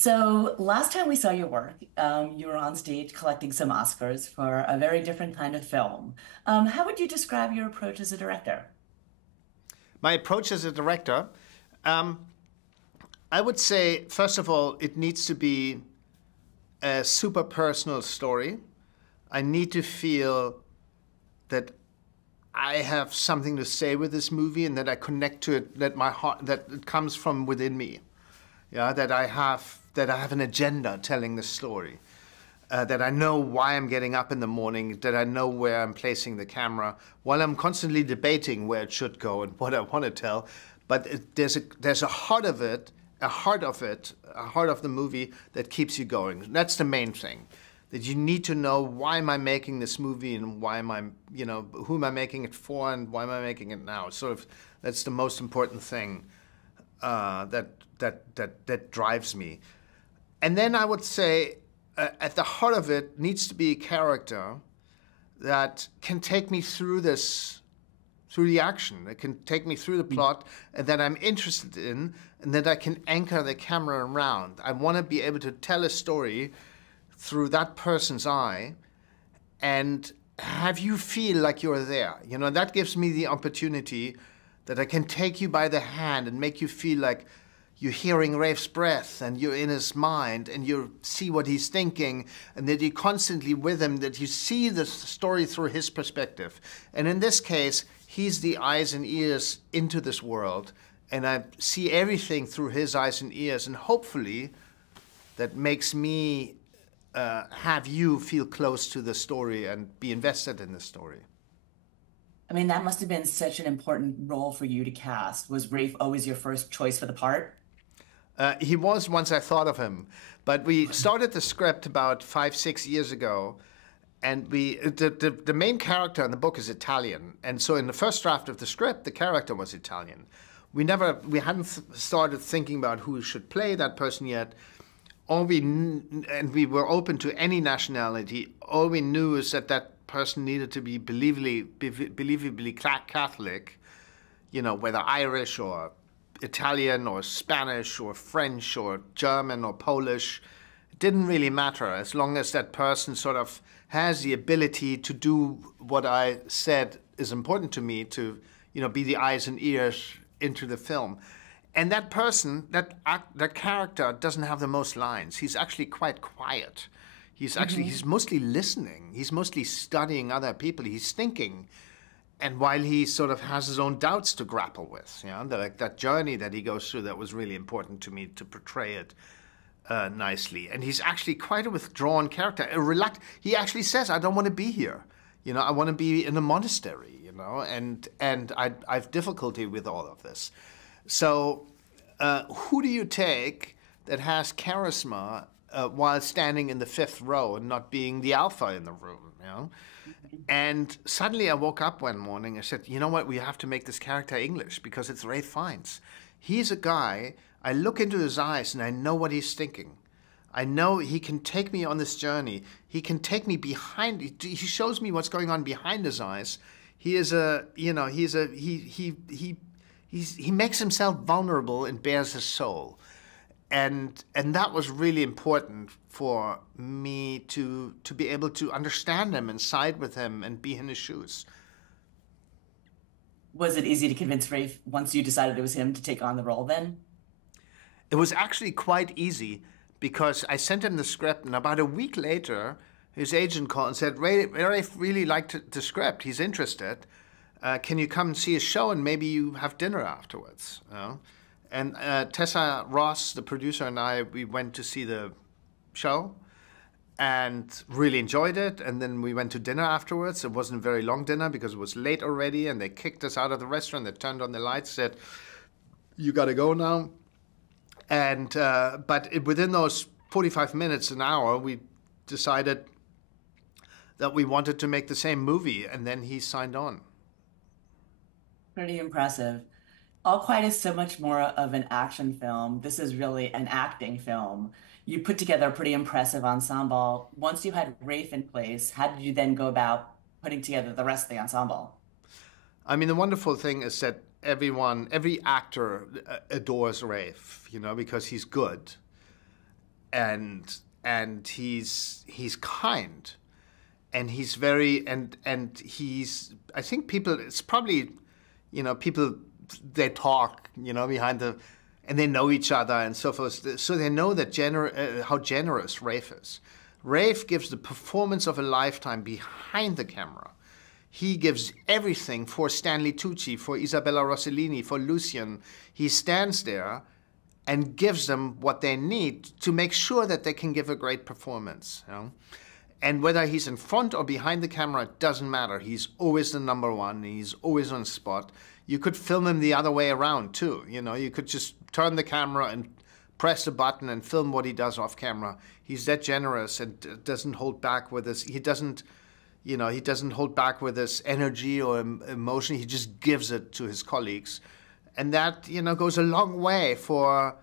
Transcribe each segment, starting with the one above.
So last time we saw your work, you were on stage collecting some Oscars for a very different kind of film. How would you describe your approach as a director? My approach as a director, um, I would say, first of all, it needs to be a super personal story. I need to feel that I have something to say with this movie and that I connect to it, that my heart, that it comes from within me. Yeah, that I have an agenda telling the story. That I know why I'm getting up in the morning, that I know where I'm placing the camera, while I'm constantly debating where it should go and what I want to tell. But there's a heart of it, a heart of the movie that keeps you going. That's the main thing. That you need to know, why am I making this movie and why am I, who am I making it for and why am I making it now? Sort of, that's the most important thing that drives me. And then I would say, at the heart of it needs to be a character that can take me through through the action. It can take me through the plot, and that I'm interested in, and that I can anchor the camera around. I want to be able to tell a story through that person's eye, and have you feel like you're there. That gives me the opportunity that I can take you by the hand and make you feel like you're hearing Rafe's breath and you're in his mind and you see what he's thinking, and that you're constantly with him, that you see the story through his perspective. And in this case, he's the eyes and ears into this world, and I see everything through his eyes and ears, and hopefully that makes me have you feel close to the story and be invested in the story. I mean, that must have been such an important role for you to cast. Was Rafe always your first choice for the part? He was once I thought of him, but we started the script about 5, 6 years ago, and the main character in the book is Italian, and so in the first draft of the script, the character was Italian. We hadn't started thinking about who should play that person yet. And we were open to any nationality. All we knew is that that person needed to be believably Catholic, whether Irish or Italian or Spanish or French or German or Polish. It didn't really matter, as long as that person sort of has the ability to do what I said is important to me, to be the eyes and ears into the film. And that person, that character doesn't have the most lines. He's actually quite quiet. He's mostly listening. He's mostly studying other people. He's thinking. And while he sort of has his own doubts to grapple with, that journey that he goes through, that was really important to me to portray it nicely. And he's actually quite a withdrawn character. He actually says, "I don't want to be here. I want to be in a monastery. And I've difficulty with all of this." So, who do you take that has charisma while standing in the fifth row and not being the alpha in the room? And suddenly I woke up one morning and said, "You know what? We have to make this character English because it's Ralph Fiennes. He's a guy. I look into his eyes and I know what he's thinking. I know he can take me on this journey. He can take me behind. He shows me what's going on behind his eyes. He is he makes himself vulnerable and bears his soul." And that was really important for me to be able to understand him and side with him and be in his shoes. Was it easy to convince Rafe once you decided it was him to take on the role then? It was actually quite easy because I sent him the script, and about a week later, his agent called and said, "Rafe really liked the script. He's interested. Can you come and see his show and maybe you have dinner afterwards?" And Tessa Ross, the producer, and we went to see the show and really enjoyed it. And then we went to dinner afterwards. It wasn't a very long dinner because it was late already, and they kicked us out of the restaurant. They turned on the lights, said, "You got to go now." And within those 45 minutes, an hour, we decided that we wanted to make the same movie, and then he signed on. Pretty impressive. All Quiet is so much more of an action film. This is really an acting film. You put together a pretty impressive ensemble. Once you had Rafe in place, how did you then go about putting together the rest of the ensemble? I mean, the wonderful thing is that every actor adores Rafe, because he's good. and he's kind, and he's very and he's, I think people, it's probably, people, they talk, behind the, and they know each other and so forth, so they know that how generous Rafe is. Rafe gives the performance of a lifetime behind the camera. He gives everything for Stanley Tucci, for Isabella Rossellini, for Lucien. He stands there and gives them what they need to make sure that they can give a great performance. And whether he's in front or behind the camera, it doesn't matter. He's always the number one. He's always on spot. You could film him the other way around too. You could just turn the camera and press the button and film what he does off camera. He's that generous and doesn't hold back with his. He doesn't hold back with his energy or emotion. He just gives it to his colleagues, and that goes a long way for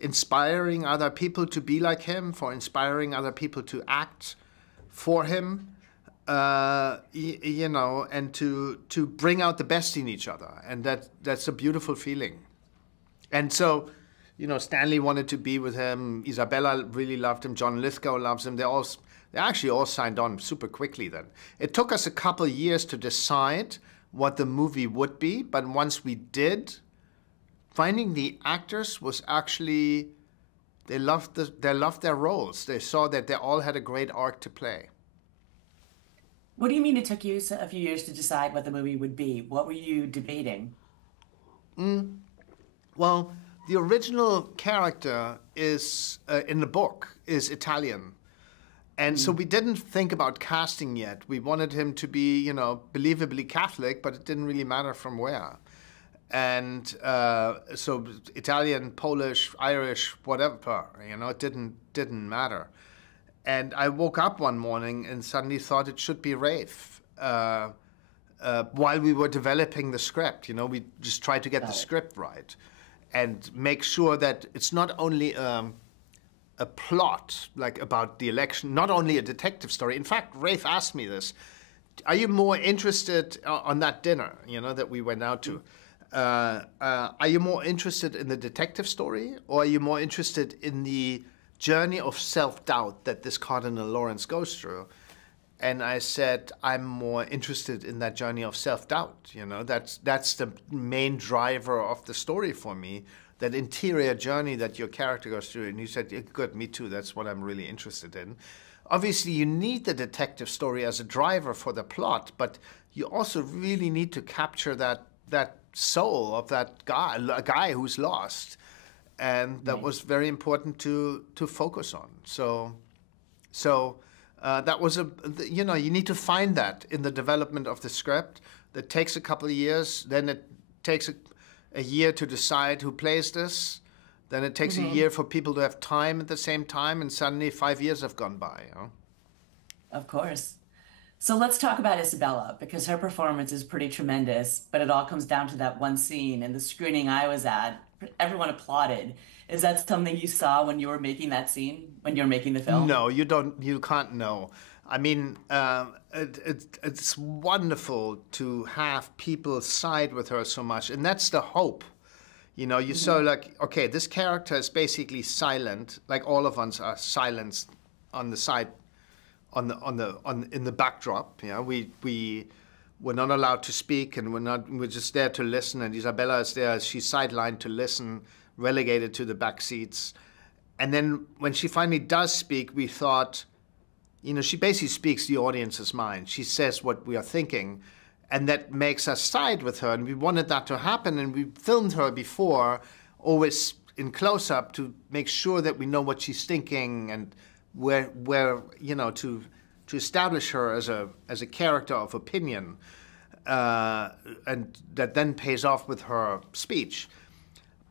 inspiring other people to be like him, for inspiring other people to act for him, and to bring out the best in each other, and that's a beautiful feeling. And so, Stanley wanted to be with him. Isabella really loved him. John Lithgow loves him. They actually all signed on super quickly then. It took us a couple of years to decide what the movie would be, but once we did, finding the actors was actually, they loved their roles. They saw that they all had a great arc to play. What do you mean it took you a few years to decide what the movie would be? What were you debating? Well, the original character is in the book is Italian. And so we didn't think about casting yet. We wanted him to be, believably Catholic, but it didn't really matter from where. And so Italian, Polish, Irish, whatever, it didn't matter. And I woke up one morning and suddenly thought it should be Rafe. While we were developing the script, we just tried to get the script right and make sure that it's not only a plot, like about the election, not only a detective story. In fact, Rafe asked me this. Are you more interested on that dinner, that we went out to? Are you more interested in the detective story, or are you more interested in the journey of self-doubt that this Cardinal Lawrence goes through? And I said, I'm more interested in that journey of self-doubt. That's the main driver of the story for me, that interior journey that your character goes through. And he said, yeah, good, me too. That's what I'm really interested in. Obviously, you need the detective story as a driver for the plot, but you also really need to capture that soul of that guy, a guy who's lost. And that was very important to focus on. So that was you need to find that in the development of the script. That takes a couple of years. Then it takes a year to decide who plays this. Then it takes a year for people to have time at the same time, and suddenly 5 years have gone by. Of course. So let's talk about Isabella, because her performance is pretty tremendous, but it all comes down to that one scene. And the screening I was at, everyone applauded. Is that something you saw when you were making that scene, when you were making the film? No, you don't. You can't know. I mean, it's wonderful to have people side with her so much, and that's the hope. You saw like, okay, this character is basically silent, like all of us are silenced on the side, in the backdrop. We're not allowed to speak, and we're just there to listen. And Isabella is there; she's sidelined to listen, relegated to the back seats. And then when she finally does speak, we thought, she basically speaks the audience's mind. She says what we are thinking, and that makes us side with her. And we wanted that to happen, and we filmed her before, always in close-up, to make sure that we know what she's thinking and where to establish her as a character of opinion, and that then pays off with her speech.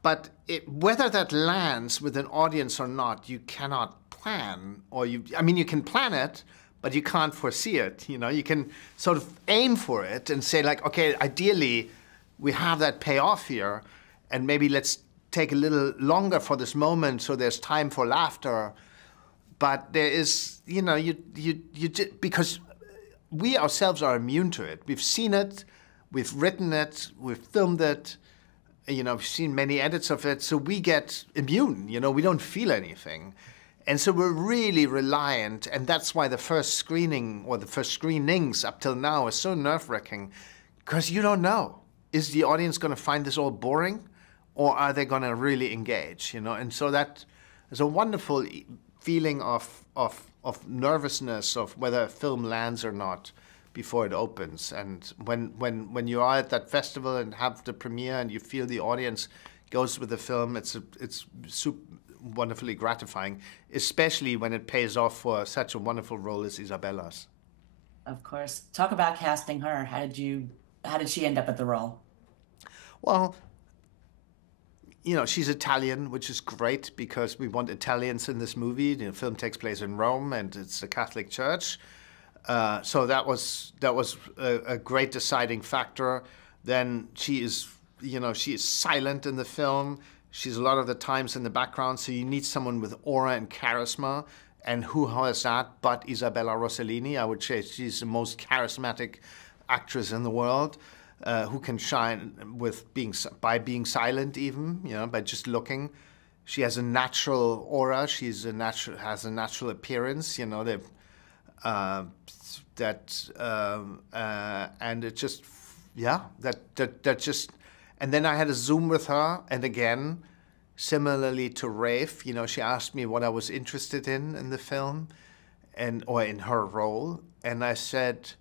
But whether that lands with an audience or not, you cannot plan, you can plan it, but you can't foresee it. You can sort of aim for it and say, like, okay, ideally we have that payoff here, and maybe let's take a little longer for this moment so there's time for laughter. But there is, because we ourselves are immune to it. We've seen it, we've written it, we've filmed it, we've seen many edits of it, so we get immune. We don't feel anything. And so we're really reliant, and that's why the first screening or the first screenings up till now is so nerve-wracking, because you don't know. Is the audience going to find this all boring, or are they going to really engage? And so that is a wonderful feeling of nervousness of whether a film lands or not before it opens. And when you are at that festival and have the premiere and you feel the audience goes with the film, it's super wonderfully gratifying, especially when it pays off for such a wonderful role as Isabella's. Of course. Talk about casting her. How did she end up at the role? Well, she's Italian, which is great because we want Italians in this movie. The film takes place in Rome, and it's a Catholic church. So that was a great deciding factor. Then she is silent in the film. She's a lot of the times in the background, so you need someone with aura and charisma. And who has that but Isabella Rossellini? I would say she's the most charismatic actress in the world, who can shine by being silent even, by just looking. She has a natural aura. Has a natural appearance. And it just, yeah, that just. And then I had a Zoom with her, and again, similarly to Rafe, she asked me what I was interested in the film, or in her role, and I said,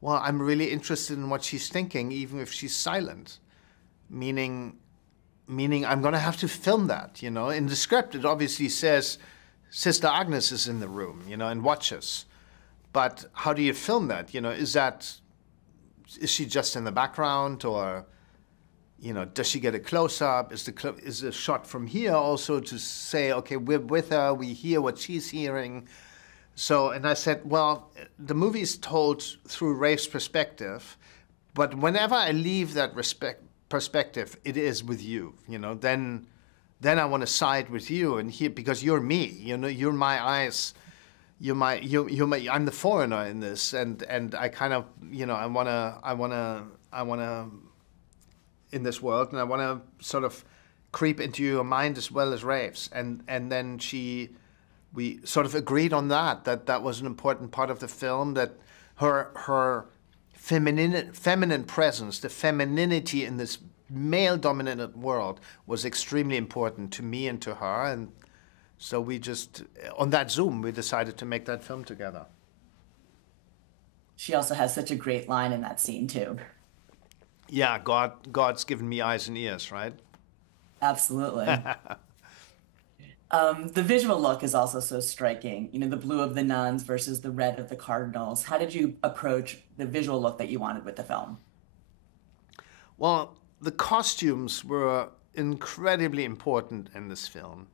well, I'm really interested in what she's thinking, even if she's silent, meaning I'm going to have to film that. In the script, it obviously says Sister Agnes is in the room, and watches, but how do you film that? Is she just in the background, or does she get a close-up? Is the shot from here also to say, okay, we're with her, we hear what she's hearing? So, and I said, well, the movie is told through Rafe's perspective, but whenever I leave that perspective, it is with you, then I want to side with you and hear, because you're me, you're my eyes, I'm the foreigner in this, and I kind of, I wanna in this world, and I want to sort of creep into your mind as well as Rafe's. And then we sort of agreed on that was an important part of the film, that her feminine presence, the femininity in this male-dominated world was extremely important to me and to her. And so we just, on that Zoom, we decided to make that film together. She also has such a great line in that scene, too. Yeah, God's given me eyes and ears, right? Absolutely. The visual look is also so striking. The blue of the nuns versus the red of the cardinals. How did you approach the visual look that you wanted with the film? Well, the costumes were incredibly important in this film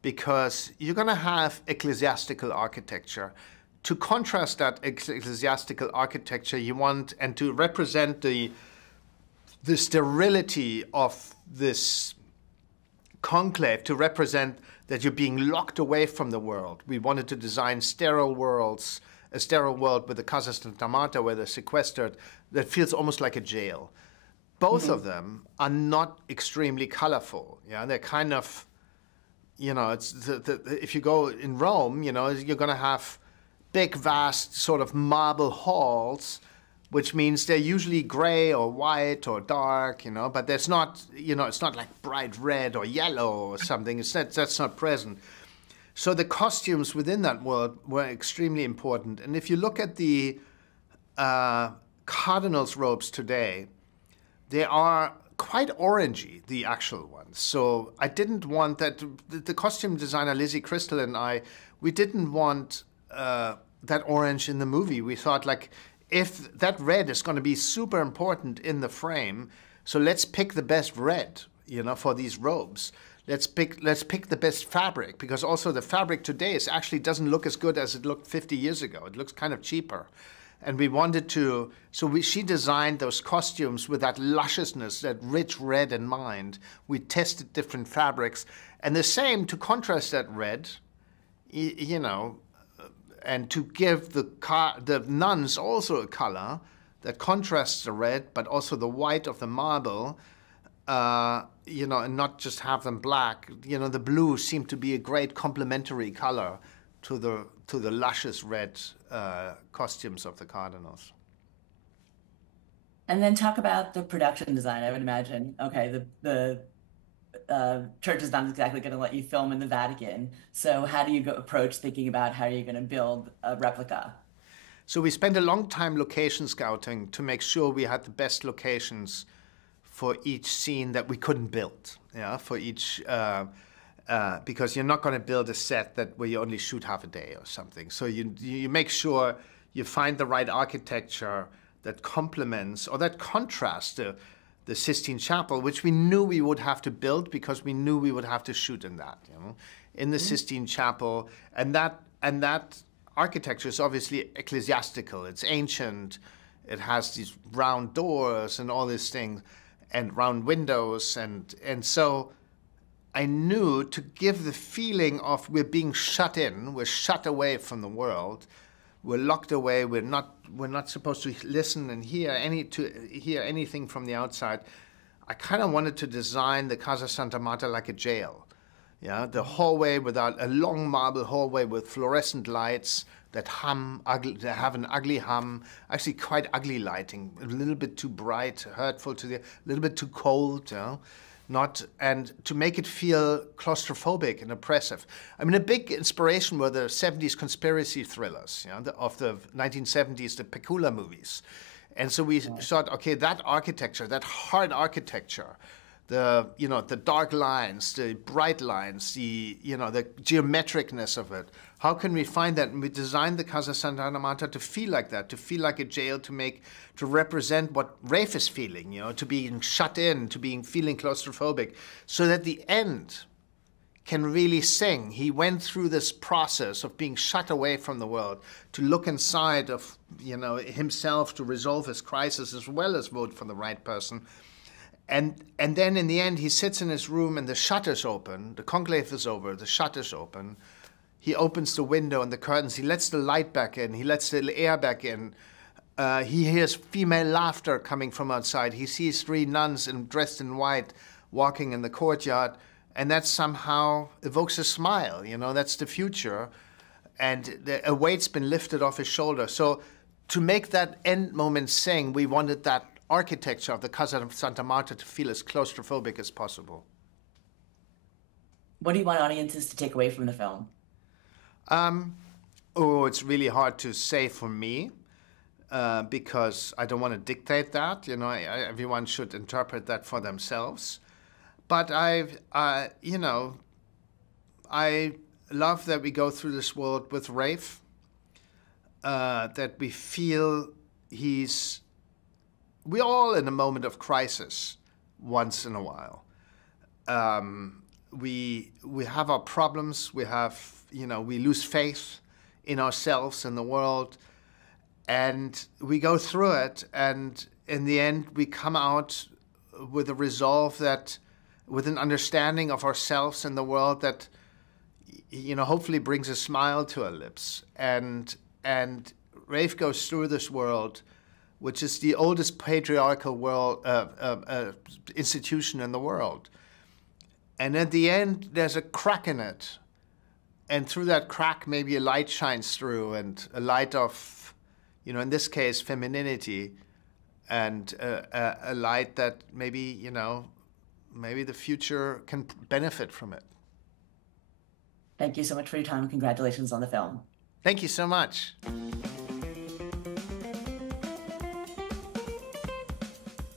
because you're going to have ecclesiastical architecture. To contrast that ecclesiastical architecture, you want, and to represent the sterility of this conclave, to represent that you're being locked away from the world. We wanted to design sterile worlds, a sterile world with the Casa Santa Marta where they're sequestered, that feels almost like a jail. Both of them are not extremely colorful. Yeah, they're kind of, it's if you go in Rome, you're going to have big, vast sort of marble halls, which means they're usually gray or white or dark, but there's not, it's not like bright red or yellow or something. That's not present. So the costumes within that world were extremely important. And if you look at the cardinals' robes today, they are quite orangey, the actual ones. So I didn't want that. The costume designer Lizzie Crystal and I, we didn't want that orange in the movie. We thought, like, if that red is going to be super important in the frame, so let's pick the best red, for these robes. Let's pick the best fabric, because also the fabric today actually doesn't look as good as it looked 50 years ago. It looks kind of cheaper. And we wanted to, she designed those costumes with that lusciousness, that rich red in mind. We tested different fabrics, and the same to contrast that red, and to give the nuns also a color that contrasts the red, but also the white of the marble. and not just have them black. The blue seemed to be a great complementary color to the luscious red costumes of the cardinals. And then talk about the production design. I would imagine, okay, the church is not exactly going to let you film in the Vatican. So how do you approach thinking about how you're going to build a replica? So we spent a long time location scouting to make sure we had the best locations for each scene that we couldn't build. Yeah, for each because you're not going to build a set where you only shoot half a day or something. So you make sure you find the right architecture that complements or that contrasts the Sistine Chapel, which we knew we would have to build because we knew we would have to shoot in that, in the Sistine Chapel, and that architecture is obviously ecclesiastical. It's ancient. It has these round doors and all these things, and round windows, and so I knew to give the feeling of we're being shut in, we're shut away from the world, we're locked away, we're not supposed to listen and hear anything from the outside. I kind of wanted to design the Casa Santa Marta like a jail. Yeah, the hallway a long marble hallway with fluorescent lights that have an ugly hum, actually quite ugly lighting, a little bit too bright, hurtful a little bit too cold, and to make it feel claustrophobic and oppressive. I mean, a big inspiration were the 70s conspiracy thrillers, of the 1970s, the Pecula movies. And so we thought, okay, that architecture, that hard architecture, the dark lines, the bright lines, the geometricness of it. How can we find that? And we designed the Casa Santa Marta to feel like that, to feel like a jail, to represent what Rafe is feeling, to being shut in, to feeling claustrophobic, so that the end can really sing. He went through this process of being shut away from the world, to look inside of himself, to resolve his crisis as well as vote for the right person. And then in the end, he sits in his room and the shutter's open, the conclave is over, the shutter's open. He opens the window and the curtains, he lets the light back in, he lets the air back in. He hears female laughter coming from outside. He sees 3 nuns dressed in white walking in the courtyard, and that somehow evokes a smile. That's the future. And a weight's been lifted off his shoulder. So to make that end moment sing, we wanted that architecture of the Casa Santa Marta to feel as claustrophobic as possible. What do you want audiences to take away from the film? It's really hard to say for me, because I don't want to dictate that. Everyone should interpret that for themselves. But I love that we go through this world with Rafe, that we feel we're all in a moment of crisis once in a while. We have our problems. We lose faith in ourselves and the world, and we go through it. And in the end, we come out with a resolve with an understanding of ourselves and the world that, hopefully brings a smile to our lips. And Rafe goes through this world, which is the oldest patriarchal institution in the world. And at the end, there's a crack in it. And through that crack, maybe a light shines through, and a light of, in this case, femininity, and a light that maybe the future can benefit from it. Thank you so much for your time. Congratulations on the film. Thank you so much.